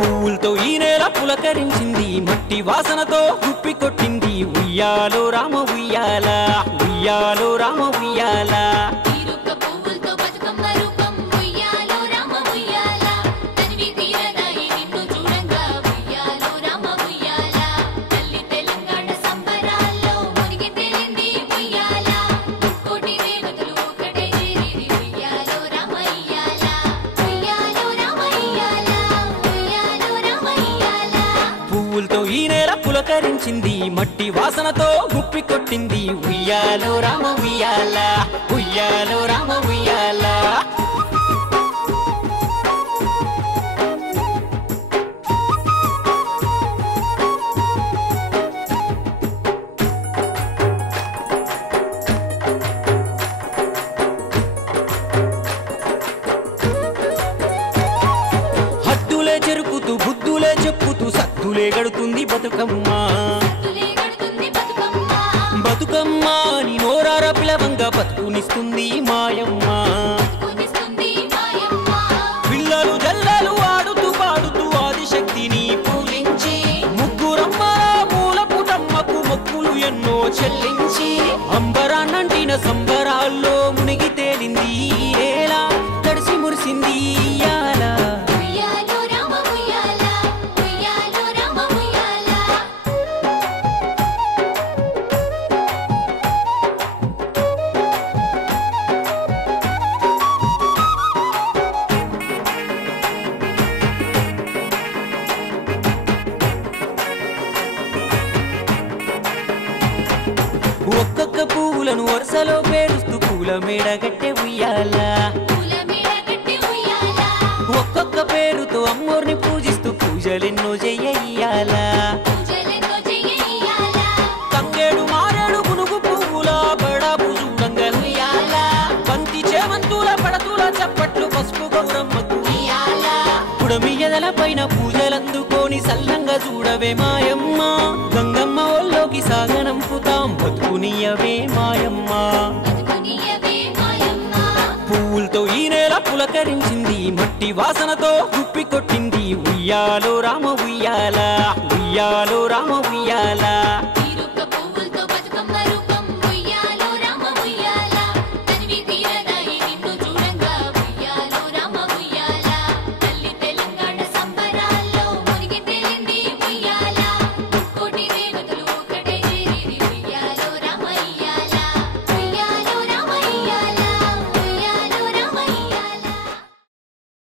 పువ్వులతో ఈ నేల పులకరించింది మట్టి వాసనతో గుప్పి కొట్టింది. ఉయ్యాలో రామ ఉయ్యాల ఉయ్యాలో రామ పులకరించింది మట్టి వాసనతో గుప్పి కొట్టింది. ఉయ్యాలో రామ ఉయ్యాల ఉయ్యాలో రామ ఉయ్యాల. చెరుకుతూ బుద్ధులే చెప్పుతూ సత్తులే తులే గడుతుంది బతుకమ్మ. బతుకమ్మ. నీ నోరార పిలవంగా బతుకునిస్తుంది మాయమ్మ. పిల్లలు జల్లలు ఆడుతూ పాడుతూ ఆదిశక్తిని పూజించి ముగ్గురమ్మ మూల పుటమ్మకు మొక్కులు ఎన్నో చెల్లించి అంబరాన్నంటిన సంబరాల్లో మునిగి తేలింది ఏలా తడిసి మురిసింది పువ్వులను వరుసలో పేరుస్తూ పూల మేడ గట్టె ఉయ్యాల. కట్టి ఒక్కొక్క పేరుతో అమ్మోర్ని పూజిస్తూ పూజలెన్నో చెయ్యాలా మారేడు పువ్వుల చప్పట్లు ఎదల పైన పూజలందుకోని సల్లంగా చూడవే మాయమ్మ. గంగమ్మ ఒళ్ళోకి సాగనంపు బతుకునియవే మాయమ్మ. పువ్వులతో ఈ నేల పులకరించింది మట్టి వాసనతో గుప్పి కొట్టింది ఉయ్యాలో రామ ఉయ్యాల ఉయ్యాలో రామ ఉయ్యాల.